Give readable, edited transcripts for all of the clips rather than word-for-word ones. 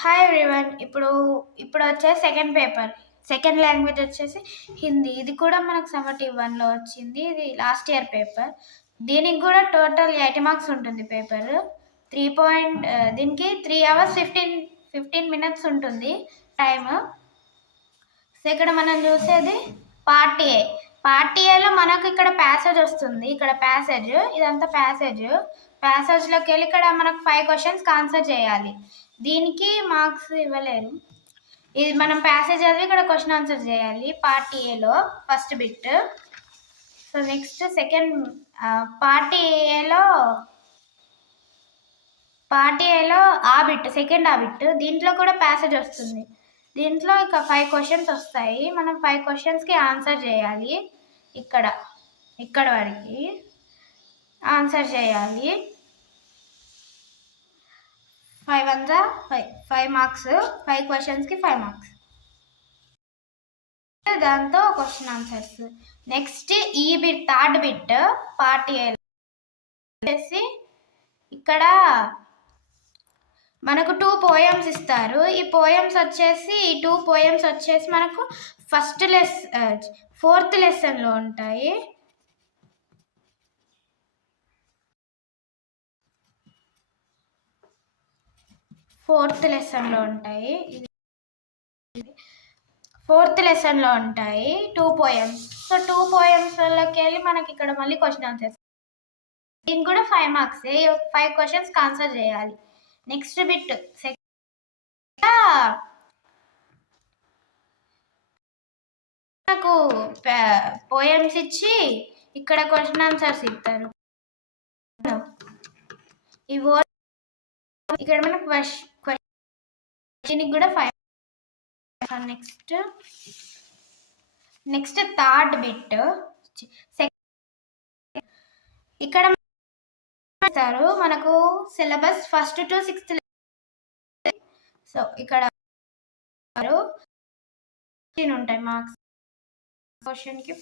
Hi everyone. ఇప్పుడు వచ్చేసి second paper. Second language వచ్చేసి హిందీ. ఇది కూడా మనకు సమ్మర్ T1లో వచ్చింది. ఇది లాస్ట్ ఇయర్ పేపర్. దీనికి కూడా టోటల్ 80 మార్క్స్ ఉంటుంది పేపర్. దీనికి 3 hours 15 minutes ఉంటుంది టైమ్. సో ఇక్కడ మనం చూసేది పార్ట్ ఏ. పార్ట్ ఏలో మనకు ఇక్కడ ప్యాసేజ్ వస్తుంది. ఇక్కడ ప్యాసేజ్, ఇదంతా ప్యాసేజ్లోకి వెళ్ళి ఇక్కడ మనకు 5 questions ఆన్సర్ చేయాలి. దీనికి మార్క్స్ ఇవ్వలేరు. ఇది మనం ప్యాసేజ్ చదివి ఇక్కడ క్వశ్చన్ ఆన్సర్ చేయాలి పార్ట్ ఏలో first bit. So next second part ఏలో ఆ బిట్, సెకండ్ ఆ బిట్. దీంట్లో కూడా ప్యాసేజ్ వస్తుంది. దీంట్లో ఇక 5 questions వస్తాయి. మనం 5 questionsకి ఆన్సర్ చేయాలి. ఇక్కడ వరకు ఆన్సర్ చేయాలి. 5 మార్క్స్. 5 questionsకి 5 మార్క్స్. దాంతో క్వశ్చన్ ఆన్సర్స్. నెక్స్ట్ ఈ bit, third bit part A వచ్చేసి ఇక్కడ మనకు 2 poems ఇస్తారు. ఈ పోయమ్స్ వచ్చేసి మనకు ఫోర్త్ లెసన్లో ఉంటాయి. ఫోర్త్ లెసన్లో ఉంటాయి 2 poems. సో 2 poemsలోకి వెళ్ళి మనకి ఇక్కడ మళ్ళీ క్వశ్చన్ ఆన్సర్స్. దీనికి కూడా 5 మార్క్స్. 5 questions ఆన్సర్ చేయాలి. నెక్స్ట్ బిట్ నాకు పోయమ్స్ ఇచ్చి ఇక్కడ క్వశ్చన్ ఆన్సర్స్ ఇస్తారు. ఇక్కడ మనకు దీనికి కూడా 5. నెక్స్ట్ థర్డ్ బిట్ ఇక్కడ మనకు syllabus 1st to 6th. So ఇక్కడ ఉంటాయి మార్క్స్. क्वेश्चन की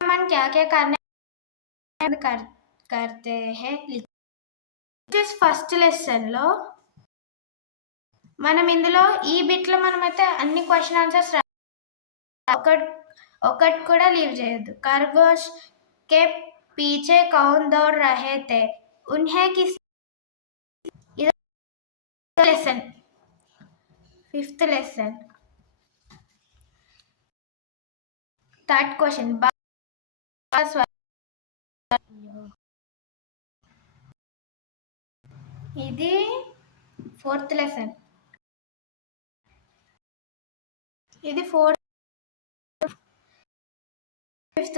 मन क्या क्या करते हैं. ఫస్ట్ లెసన్లో మనం ఇందులో ఈ బిట్లో మనమైతే అన్ని క్వశ్చన్ ఆన్సర్స్ ఒకటి కూడా లీవ్ చేయొద్దు. ఖర్గోష్ के पीछे कौन दौड़ रहे थे, उन्हें किस. Lesson 5th lesson. Third question ఇది 4th lesson. ఇది 5th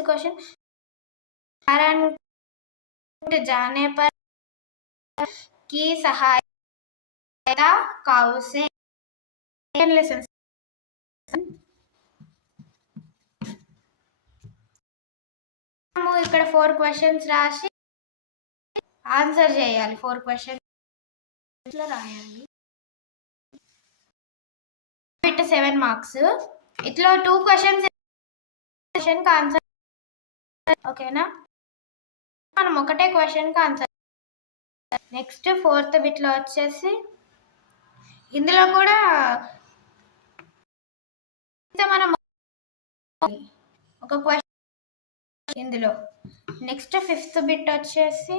क्वेश्चन. जाने पर की सहायता काऊ से. लेसन ఇక్కడ 4 questions రాసి ఆన్సర్ చేయాలి. 4 questions రాయాలి. బిట్ 7 మార్క్స్. ఇట్లా 2 questions ఆన్సర్. ఓకేనా, మనం ఒకటే క్వశ్చన్కి ఆన్సర్. నెక్స్ట్ 4th బిట్లో వచ్చేసి ఇందులో కూడా మనం ఒక క్వశ్చన్ ఇందులో. నెక్స్ట్ 5th బిట్ వచ్చేసి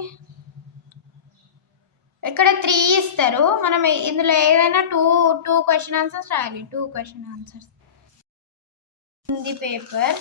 ఇక్కడ 3 ఇస్తారు. మనం ఇందులో ఏదైనా 2 క్వశ్చన్ ఆన్సర్స్ రాయాలి. 2 క్వశ్చన్ ఆన్సర్స్. హిందీ పేపర్